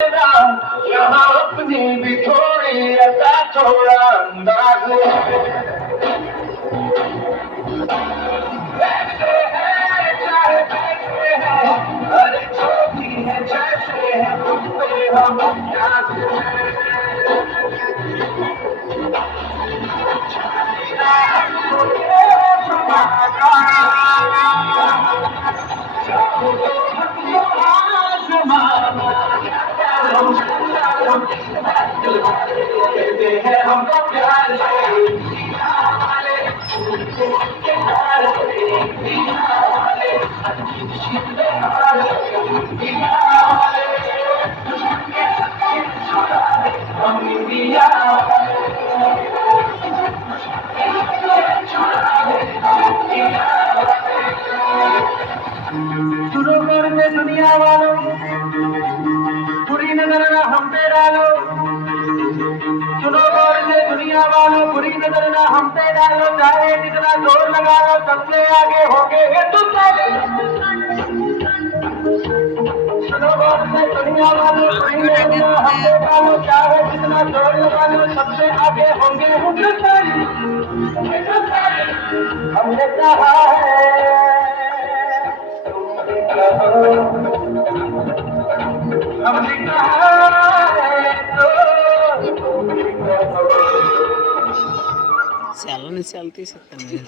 यहाँ अपनी भी थोड़ी अता थोड़ा अंदाज ऐसे है चाहे कैसे है अरे जो भी है जैसे है तुम पे हम न्याज कहते हैं हमको प्यार शुरू कर दे दुनिया वालों बुरी नजर ना हम पे डालो सुनो गौर से दुनिया वालों बुरी नजर ना हम पे डालो चाहे जितना जोर लगा लो सबसे आगे होंगे हिंदुस्तान सुनो गौर से दुनिया वालों बुरी नजर ना हम पे डालो चाहे जितना जोर लगा लो सबसे आगे होंगे हिंदुस्तान हमने कहा है हमने कहा है तो चालनी चालती सकता नहीं